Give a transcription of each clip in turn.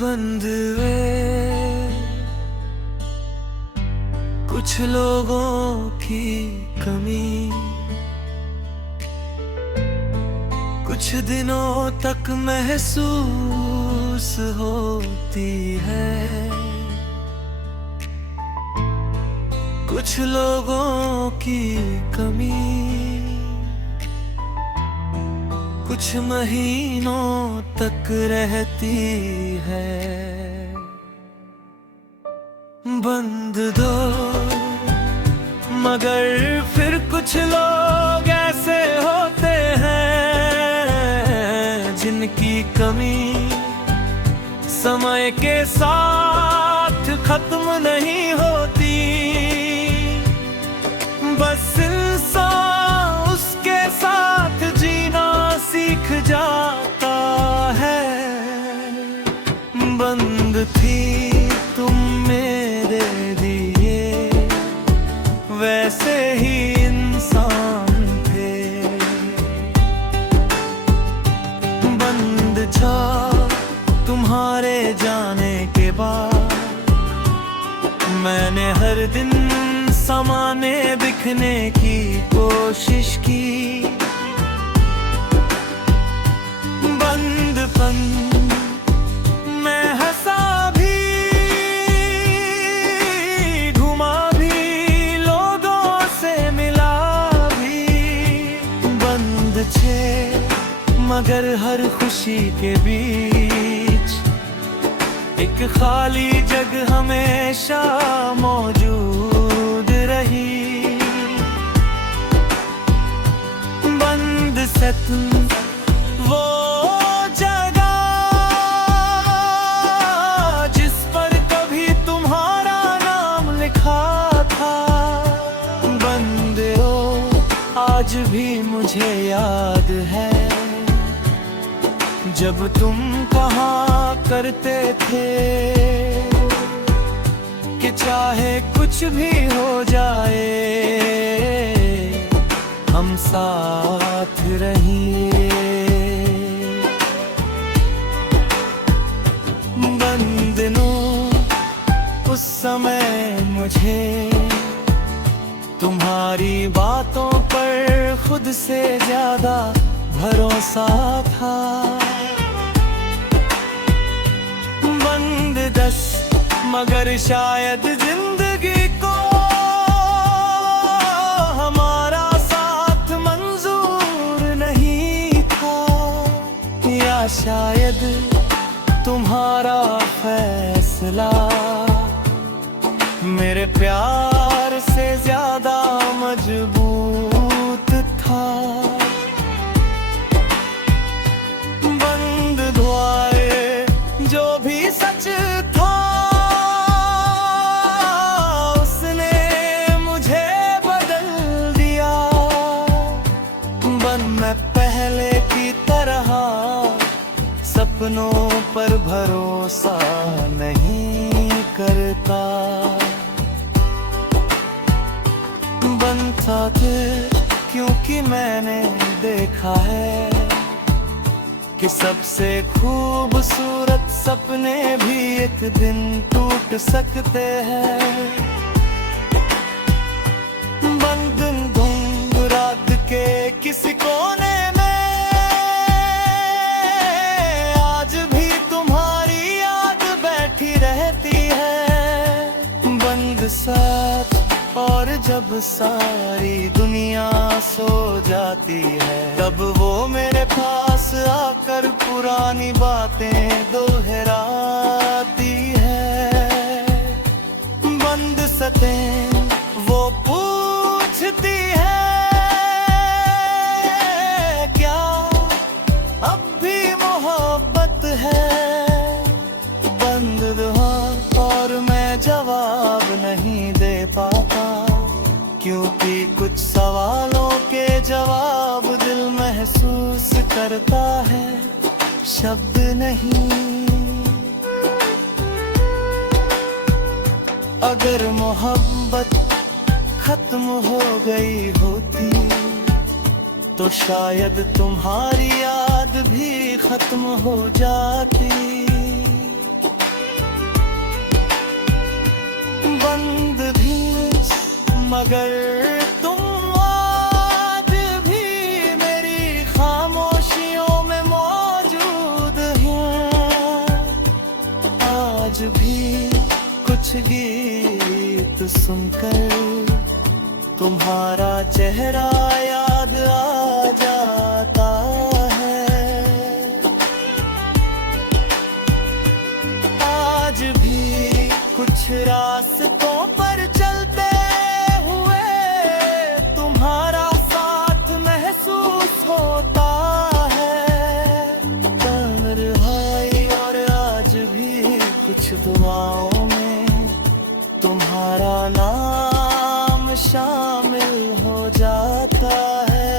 बंद वे कुछ लोगों की कमी कुछ दिनों तक महसूस होती है। कुछ लोगों की कमी कुछ महीनों तक रहती है। बंद दो मगर फिर कुछ लोग ऐसे होते हैं जिनकी कमी समय के साथ खत्म नहीं होती। बस इंसान उसके साथ जीना सीख जाता है। बंद थी तुम मेरे लिए वैसे ही इंसान थे। बंद था तुम्हारे जाने के बाद मैंने हर दिन समाने दिखने की कोशिश की। बंदपन मैं हंसा भी घुमा भी लोगों से मिला भी। बंद छे मगर हर खुशी के बीच एक खाली जगह हमेशा मौजूद रही। बंद से तुम वो जगह जिस पर कभी तुम्हारा नाम लिखा था। बंद हो आज भी मुझे याद है जब तुम कहा करते थे कि चाहे कुछ भी हो जाए हम साथ रहेंगे। बंदनों उस समय मुझे तुम्हारी बातों पर खुद से ज्यादा भरोसा था। बंद दस मगर शायद जिंदगी को हमारा साथ मंजूर नहीं था। या शायद तुम्हारा फैसला मेरे प्यार से ज्यादा मजबूत था। बंद दुआएं जो भी सच था उसने मुझे बदल दिया। बंद मैं पहले की तरह सपनों पर भरोसा नहीं करता। बंद था क्योंकि मैंने देखा है कि सबसे खूबसूरत सपने भी एक दिन टूट सकते हैं। बंद धुंध रात के किसी कोने में आज भी तुम्हारी याद बैठी रहती है। बंद साथ और जब सारी दुनिया सो जाती है तब वो मेरे पास आकर पुरानी बातें दोहराती है। बंद सतें वो पूछती है क्या अब भी मोहब्बत है। बंद दुआ और मैं जवाब नहीं दे पाता क्योंकि कुछ सवालों के जवाब दिल महसूस करता है शब्द नहीं। अगर मोहब्बत खत्म हो गई होती तो शायद तुम्हारी याद भी खत्म हो जाती। बंद भी मगर तुम आज भी मेरी खामोशियों में मौजूद हो। आज भी कुछ गीत सुनकर तुम्हारा चेहरा याद आ जाता है। आज भी कुछ रास्तों पर चलते हुए तुम्हारा साथ महसूस होता है। तन्हाई और आज भी कुछ दुआओं में तुम्हारा नाम शामिल हो जाता है।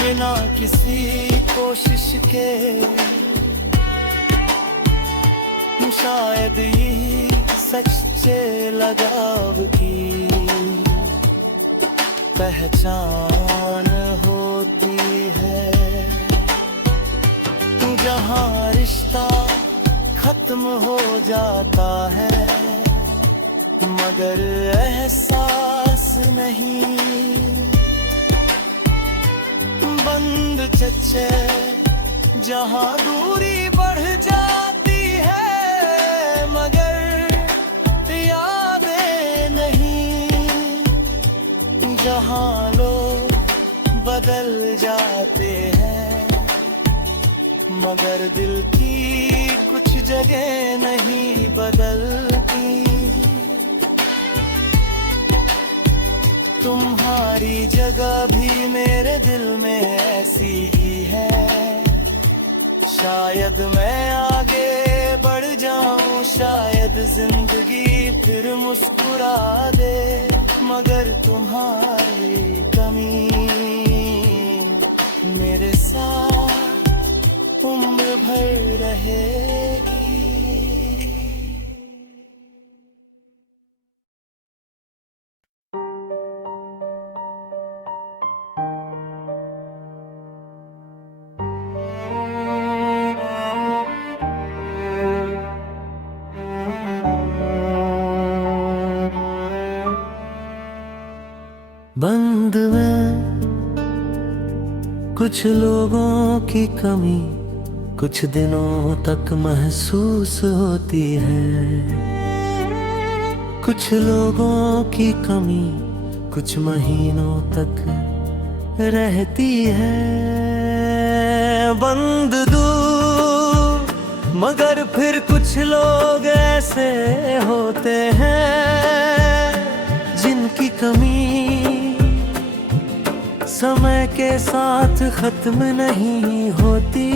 बिना किसी कोशिश के शायद यही सच्चे लगाव की पहचान होती है। जहाँ रिश्ता खत्म हो जाता है मगर एहसास नहीं। बंद चच्चे जहाँ दूरी बढ़ जाती है मगर यादें नहीं। जहाँ लोग बदल जाते हैं मगर दिल की कुछ जगह नहीं बदलती। तुम्हारी जगह भी मेरे दिल में ऐसी ही है। शायद मैं आगे बढ़ जाऊं, शायद जिंदगी फिर मुस्कुरा दे मगर तुम्हारी कमी मेरे साथ उम्र भर रहेगी। बंद में कुछ लोगों की कमी कुछ दिनों तक महसूस होती है। कुछ लोगों की कमी कुछ महीनों तक रहती है। बंद दूर मगर फिर कुछ लोग ऐसे होते हैं जिनकी कमी समय के साथ खत्म नहीं होती।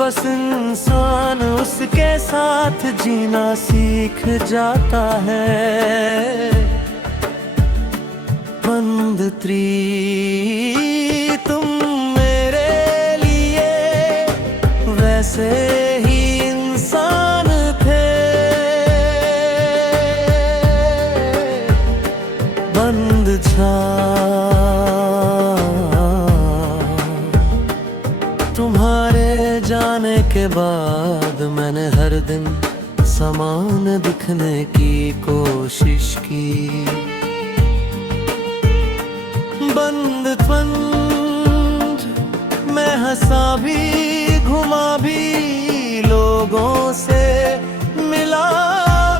बस इंसान उसके साथ जीना सीख जाता है। बंद त्री तुम मेरे लिए वैसे ही इंसान थे। बंद छा तुम्हारे जाने के बाद मैंने हर दिन समान दिखने की कोशिश की। बंद मैं हंसा भी घुमा भी लोगों से मिला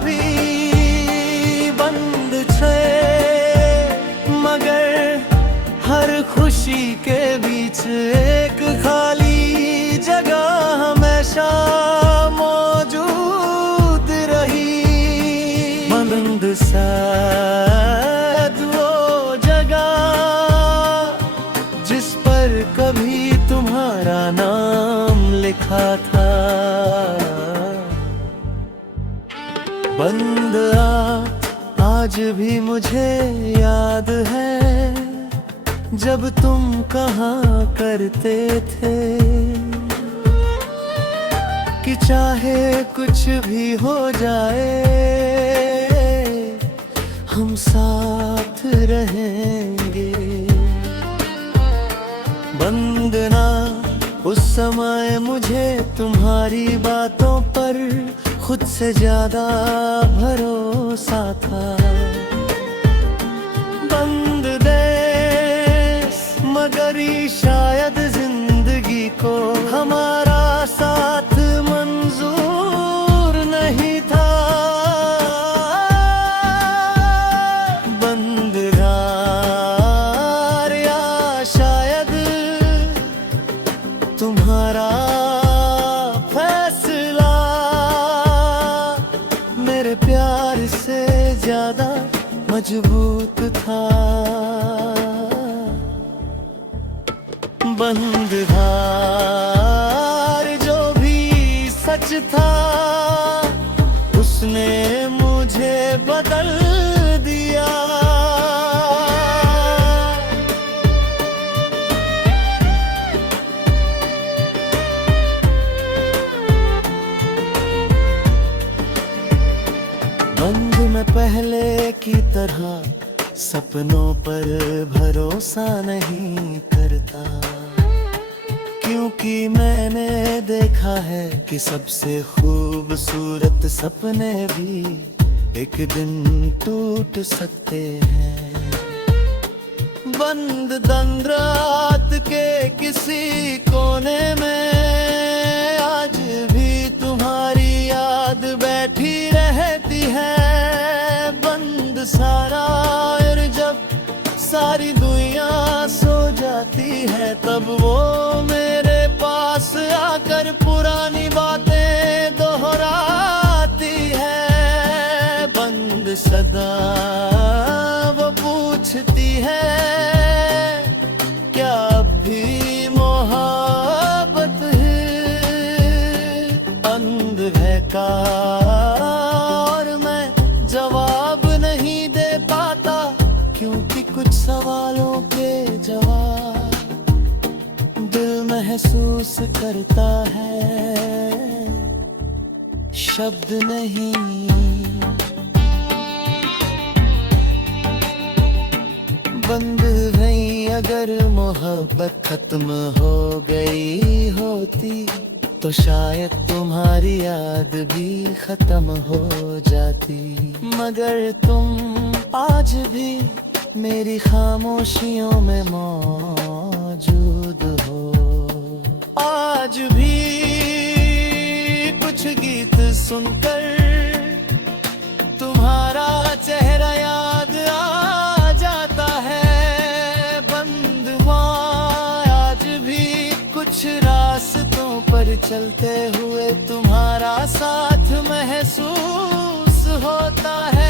भी। बंद छे मगर हर खुशी के बीच एक खाली जगह हमेशा मौजूद रही। बंद शायद वो जगह जिस पर कभी तुम्हारा नाम लिखा था। बंद आज भी मुझे याद है जब तुम कहा करते थे कि चाहे कुछ भी हो जाए हम साथ रहेंगे। बंदना उस समय मुझे तुम्हारी बातों पर खुद से ज्यादा भरोसा था। बंद देश मगर ही शायद जिंदगी को हमारा साथ मंजूर नहीं था। बंद रार या शायद तुम्हारा फैसला मेरे प्यार से ज्यादा मजबूत था। बंद धार जो भी सच था उसने मुझे बदल दिया। बंद में पहले की तरह सपनों पर भरोसा नहीं करता, क्योंकि मैंने देखा है कि सबसे खूबसूरत सपने भी एक दिन टूट सकते हैं। बंद दिन रात के किसी कोने में आज भी तुम्हारी याद बैठी रहती है। बंद सारा और जब सारी दुनिया सो जाती है तब वो मेरे पास आकर पुरानी बातें दोहराती है। बंद सदा वो पूछती है क्या अब भी मोहब्बत है। बंद बहका और मैं जवाब नहीं दे पाता, क्योंकि कुछ सवालों के जवाब दिल महसूस करता है, शब्द नहीं। बंद नहीं, अगर मोहब्बत खत्म हो गई होती तो शायद तुम्हारी याद भी खत्म हो जाती। मगर तुम आज भी मेरी खामोशियों में मौजूद हो। आज भी कुछ गीत सुनकर तुम्हारा चेहरा याद आ जाता है। बंद आज भी कुछ रास्तों पर चलते हुए तुम्हारा साथ महसूस होता है।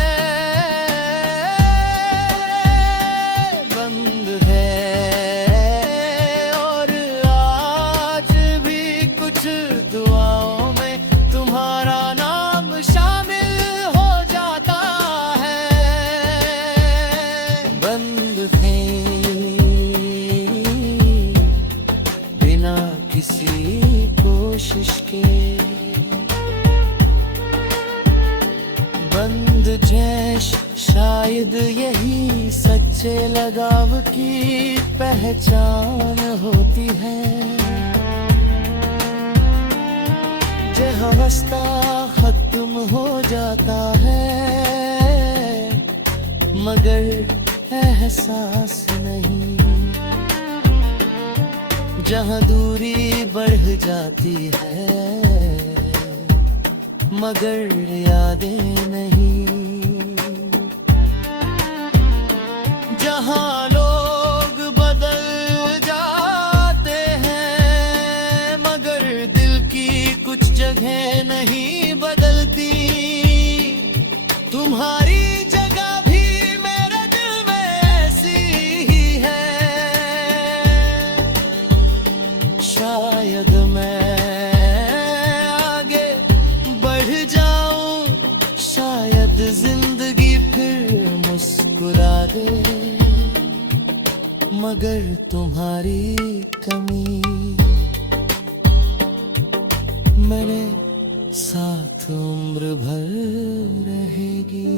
दुआओं में तुम्हारा नाम शामिल हो जाता है। बंद है बिना किसी कोशिश के। बंद जैश शायद यही सच्चे लगाव की पहचान होती है। जहाँ रास्ता खत्म हो जाता है मगर एहसास नहीं। जहाँ दूरी बढ़ जाती है मगर यादें नहीं। जहाँ लोग बदल जाते हैं मगर दिल की कुछ जगह नहीं बदलती। तुम्हारी जगह भी मेरे दिल में ऐसी ही है। शायद मैं आगे बढ़ जाऊं, शायद जिंदगी फिर मुस्कुरा दे, मगर तुम्हारी कमी मेरे साथ उम्र भर रहेगी।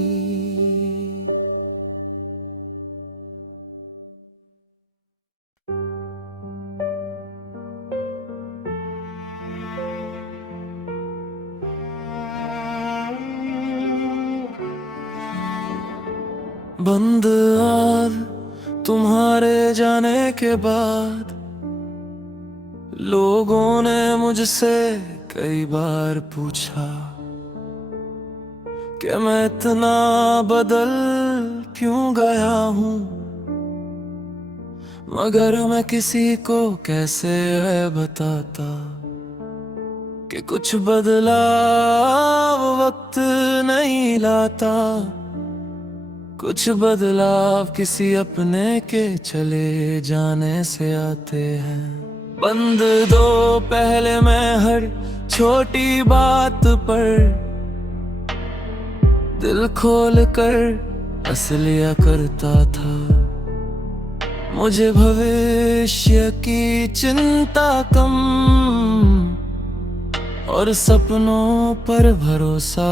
बंद आँख तुम्हारे जाने के बाद लोगों ने मुझसे कई बार पूछा कि मैं इतना बदल क्यों गया हूँ, मगर मैं किसी को कैसे बताता कि कुछ बदलाव वक्त नहीं लाता, कुछ बदलाव किसी अपने के चले जाने से आते हैं। बंद दो पहले मैं हर छोटी बात पर दिल खोल कर हंस लिया करता था। मुझे भविष्य की चिंता कम और सपनों पर भरोसा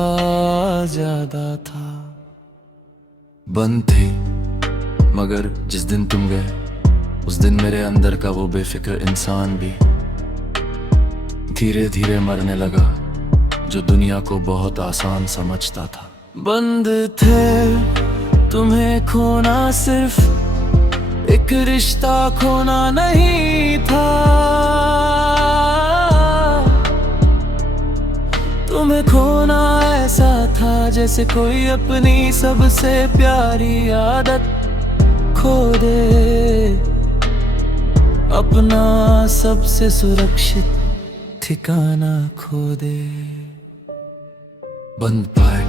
ज्यादा था। बंद थी मगर जिस दिन तुम गए उस दिन मेरे अंदर का वो बेफिक्र इंसान भी धीरे धीरे मरने लगा, जो दुनिया को बहुत आसान समझता था। बंद थे तुम्हें खोना सिर्फ एक रिश्ता खोना नहीं था, तुम्हें खोना ऐसा था जैसे कोई अपनी सबसे प्यारी आदत खो दे, अपना सबसे सुरक्षित ठिकाना खो दे। बंद पाए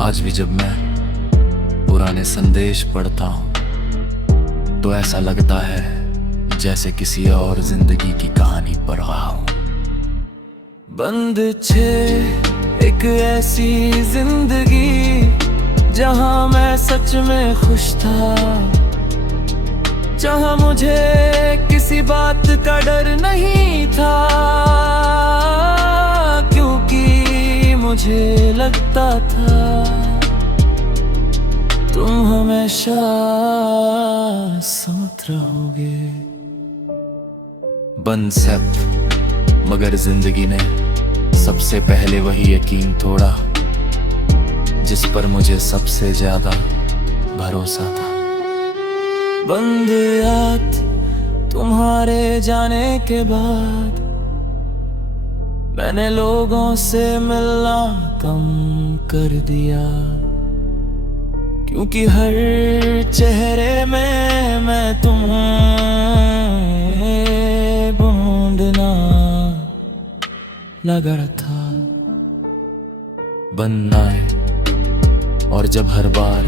आज भी जब मैं पुराने संदेश पढ़ता हूँ तो ऐसा लगता है जैसे किसी और जिंदगी की कहानी पढ़ रहा हूँ। बंद छे एक ऐसी जिंदगी जहाँ मैं सच में खुश था, जहाँ मुझे किसी बात का डर नहीं था, क्योंकि मुझे लगता था तुम हमेशा साथ रहोगे। बंद सब मगर जिंदगी ने सबसे पहले वही यकीन तोड़ा जिस पर मुझे सबसे ज्यादा भरोसा था। बंद याद तुम्हारे जाने के बाद मैंने लोगों से मिलना कम कर दिया, क्योंकि हर चेहरे में मैं तुम्हें ढूंढना लगा था। बंद आए और जब हर बार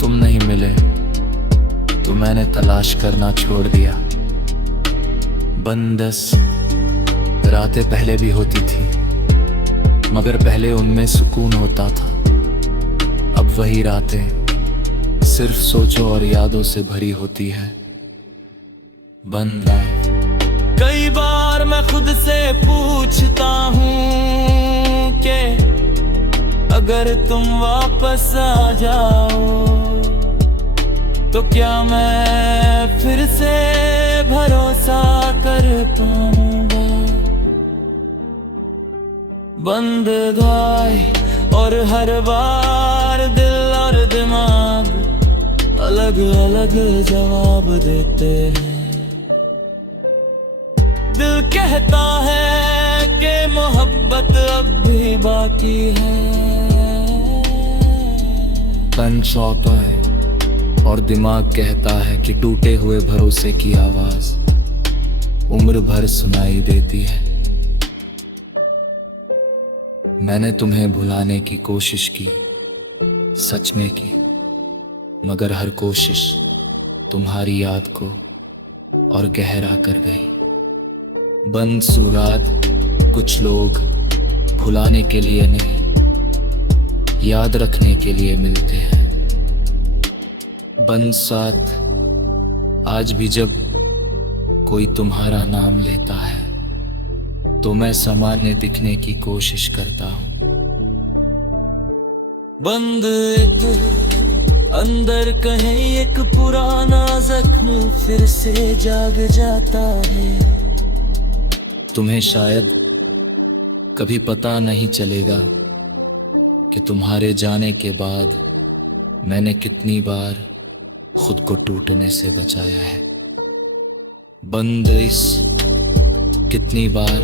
तुम नहीं मिले तो मैंने तलाश करना छोड़ दिया। बंद 10 रातें पहले भी होती थी मगर पहले उनमें सुकून होता था, अब वही रातें सिर्फ सोचो और यादों से भरी होती है। बंद आए कई बार मैं खुद से पूछता हूँ कि अगर तुम वापस आ जाओ तो क्या मैं फिर से भरोसा कर पाऊंगा। बंद दुआएं और हर बार दिल और दिमाग अलग अलग जवाब देते हैं। दिल कहता है कि मोहब्बत अब भी बाकी है, तन सौता है और दिमाग कहता है कि टूटे हुए भरोसे की आवाज उम्र भर सुनाई देती है। मैंने तुम्हें भुलाने की कोशिश की, सच में की, मगर हर कोशिश तुम्हारी याद को और गहरा कर गई। बंद सुरात कुछ लोग भुलाने के लिए नहीं, याद रखने के लिए मिलते हैं। बंद साथ आज भी जब कोई तुम्हारा नाम लेता है तो मैं सामान्य दिखने की कोशिश करता हूँ। बंद एक अंदर कहीं एक पुराना जख्म फिर से जाग जाता है। तुम्हें शायद कभी पता नहीं चलेगा कि तुम्हारे जाने के बाद मैंने कितनी बार खुद को टूटने से बचाया है, बंद इस कितनी बार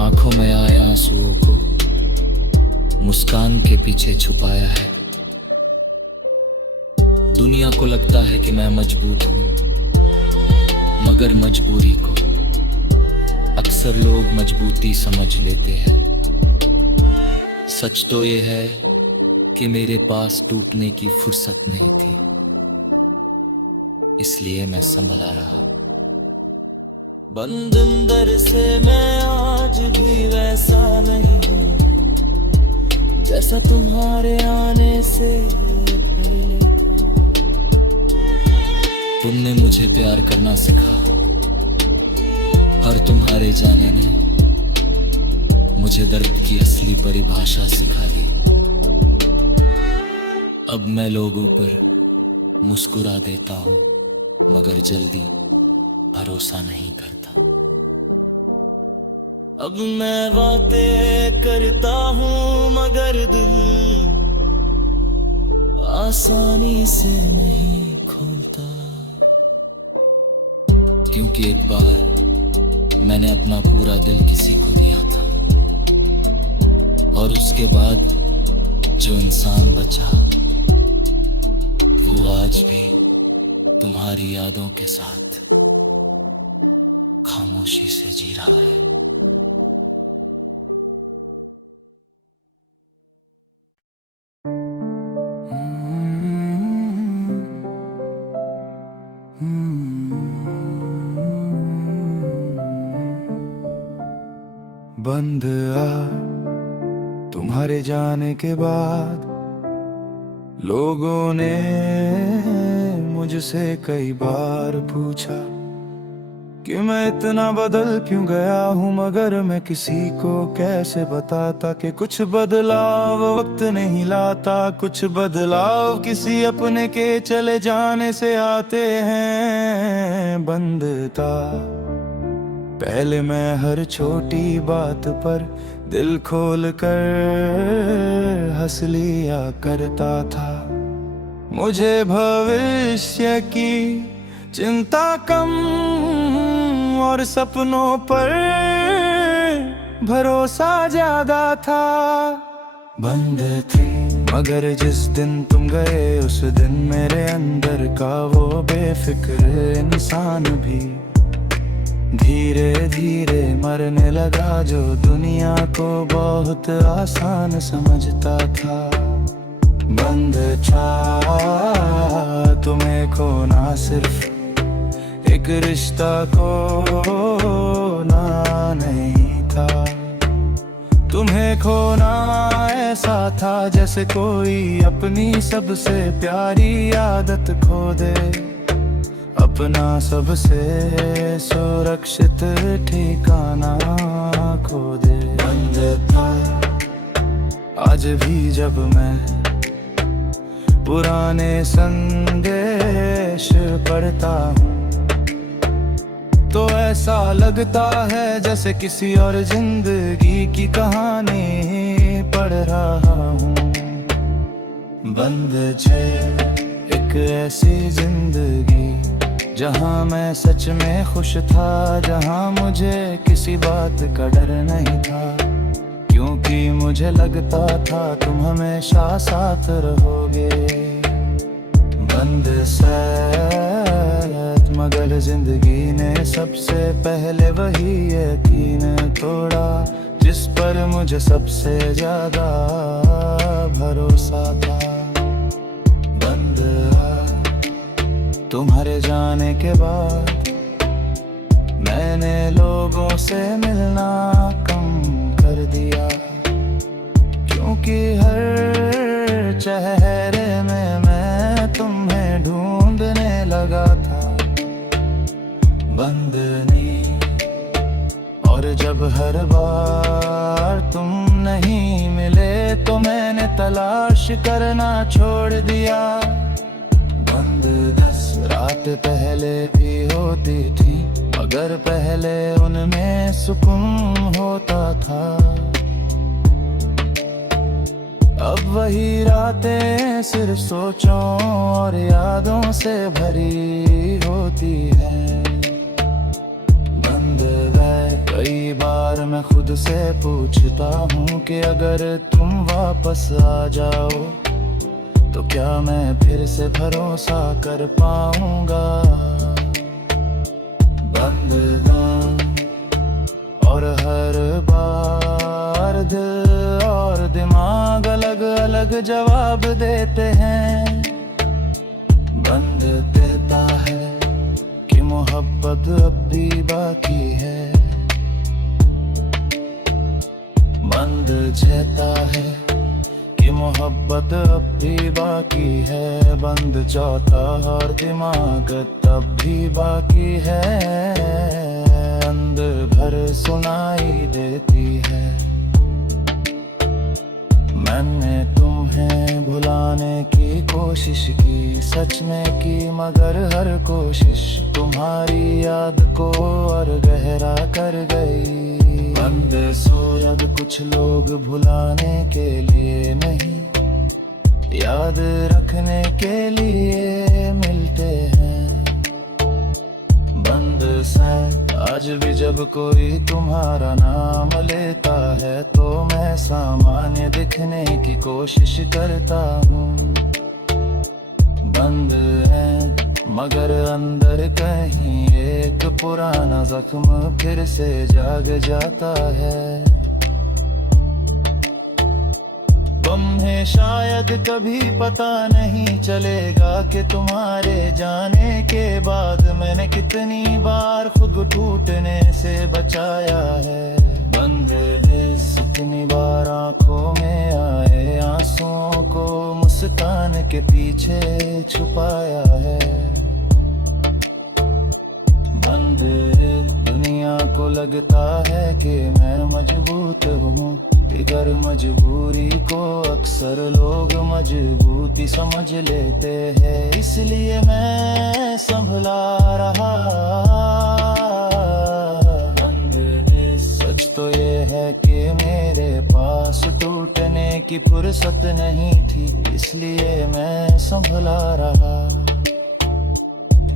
आंखों में आए आंसुओं को मुस्कान के पीछे छुपाया है। दुनिया को लगता है कि मैं मजबूत हूं, मगर मजबूरी को अक्सर लोग मजबूती समझ लेते हैं। सच तो ये है कि मेरे पास टूटने की फुर्सत नहीं थी, इसलिए मैं संभला रहा। बंद अंदर से मैं आज भी वैसा नहीं हूं जैसा तुम्हारे आने से पहले। तुमने मुझे प्यार करना सिखा और तुम्हारे जाने ने मुझे दर्द की असली परिभाषा सिखा दी। अब मैं लोगों पर मुस्कुरा देता हूं, मगर जल्दी भरोसा नहीं करता। अब मैं बातें करता हूं, मगर दिल आसानी से नहीं खोलता। क्योंकि एक बार मैंने अपना पूरा दिल किसी को दिया था, और उसके बाद जो इंसान बचा वो आज भी तुम्हारी यादों के साथ खामोशी से जी रहा है। बंद तुम्हारे जाने के बाद लोगों ने मुझसे कई बार पूछा कि मैं इतना बदल क्यों गया हूँ, मगर मैं किसी को कैसे बताता कि कुछ बदलाव वक्त नहीं लाता। कुछ बदलाव किसी अपने के चले जाने से आते हैं। बंदता पहले मैं हर छोटी बात पर दिल खोल कर हंस लिया करता था। मुझे भविष्य की चिंता कम और सपनों पर भरोसा ज्यादा था। बंद थी मगर जिस दिन तुम गए उस दिन मेरे अंदर का वो बेफिक्र इंसान भी धीरे धीरे मरने लगा, जो दुनिया को बहुत आसान समझता था। बंद था तुम्हें खोना सिर्फ एक रिश्ता खोना नहीं था। तुम्हें खोना ऐसा था जैसे कोई अपनी सबसे प्यारी आदत खो दे, अपना सबसे सुरक्षित ठिकाना खो दे। बंद था आज भी जब मैं पुराने संदेश पढ़ता हूँ तो ऐसा लगता है जैसे किसी और जिंदगी की कहानी पढ़ रहा हूँ। बंद छे एक ऐसी जिंदगी जहाँ मैं सच में खुश था, जहाँ मुझे किसी बात का डर नहीं था, क्योंकि मुझे लगता था तुम हमेशा साथ रहोगे। बंद सैत मगर जिंदगी ने सबसे पहले वही यकीन तोड़ा जिस पर मुझे सबसे ज्यादा भरोसा था। बंद तुम्हारे जाने के बाद मैंने लोगों से मिलना कम कर दिया, क्योंकि हर चेहरे में मैं तुम्हें ढूंढने लगा था। बंद नहीं और जब हर बार तुम नहीं मिले तो मैंने तलाश करना छोड़ दिया। बंद 10 रात पहले भी होती थी, मगर पहले उनमें सुकून होता था। अब वही रातें सिर्फ सोचों और यादों से भरी होती है। बंद गए कई बार मैं खुद से पूछता हूँ कि अगर तुम वापस आ जाओ तो क्या मैं फिर से भरोसा कर पाऊंगा। बंद और हर बार दिल और दिमाग अलग अलग जवाब देते हैं। बंद देता है कि मोहब्बत अब भी बाकी है। बंद कहता है कि मोहब्बत अब भी बाकी है। बंद चाहता और दिमाग तब भी बाकी है। अंध भर सुनाई देती है। मैंने तुम्हें भुलाने की कोशिश की, सच में की, मगर हर कोशिश तुम्हारी याद को और गहरा कर गई। बंद सोच कुछ लोग भुलाने के लिए नहीं, याद रखने के लिए मिलते हैं। बंद से आज भी जब कोई तुम्हारा नाम लेता है तो मैं सामान्य दिखने की कोशिश करता हूँ। बंद है मगर अंदर कहीं एक पुराना जख्म फिर से जाग जाता है। तुम्हें शायद कभी पता नहीं चलेगा कि तुम्हारे जाने के बाद मैंने कितनी बार खुद को टूटने से बचाया है। बंद कितनी बार आंखों में आए आंसुओं को मुस्कान के पीछे छुपाया है। बंद दुनिया को लगता है कि मैं मजबूत हूँ, फिकर मजबूरी को अक्सर लोग मजबूती समझ लेते हैं, इसलिए मैं संभला रहा। सच तो ये है कि मेरे पास टूटने की फुर्सत नहीं थी, इसलिए मैं संभला रहा।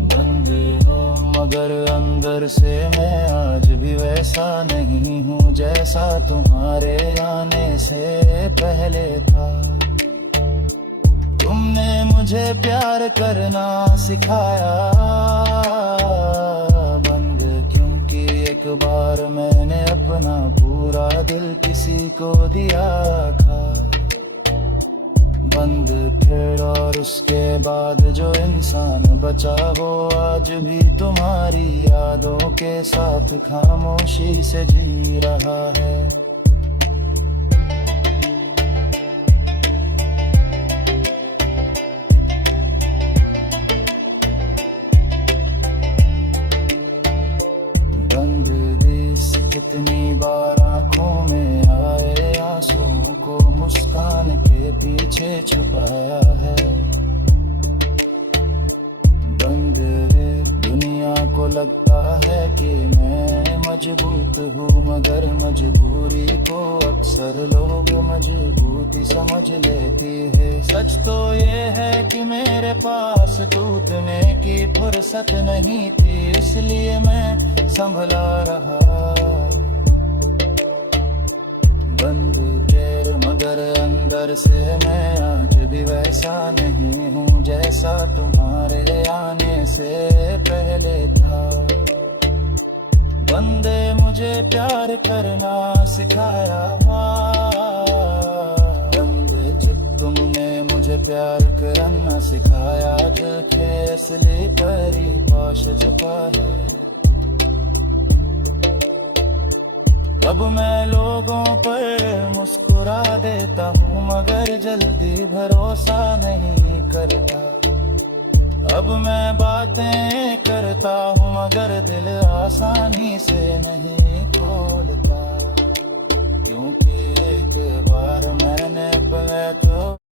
बंद हो मगर अंदर से मैं आज भी वैसा नहीं हूँ जैसा तुम्हारे आने से पहले था। तुमने मुझे प्यार करना सिखाया। बंद क्योंकि एक बार मैंने अपना पूरा दिल किसी को दिया था। बंद फिर और उसके बाद जो इंसान बचा वो आज भी तुम्हारी यादों के साथ खामोशी से जी रहा है। बंद देश कितनी बार आंखों में आए आंसुओं को मुस्कान के पीछे छुपाया है। बंद दुनिया को लगता है कि मैं मजबूत हूँ मगर मजबूरी को अक्सर लोग मजबूती समझ लेती है। सच तो ये है कि मेरे पास टूटने की फुर्सत नहीं थी, इसलिए मैं संभला रहा। बंद देर मगर अंदर से मैं आज भी वैसा नहीं हूँ जैसा तुम्हारे आने से पहले था। बंदे मुझे प्यार करना सिखाया। बंदे जब तुमने मुझे प्यार करना सिखाया, दिल के असली परिभाषा छुपा है। अब मैं लोगों पर मुस्कुरा देता हूँ मगर जल्दी भरोसा नहीं करता। अब मैं बातें करता हूँ मगर दिल आसानी से नहीं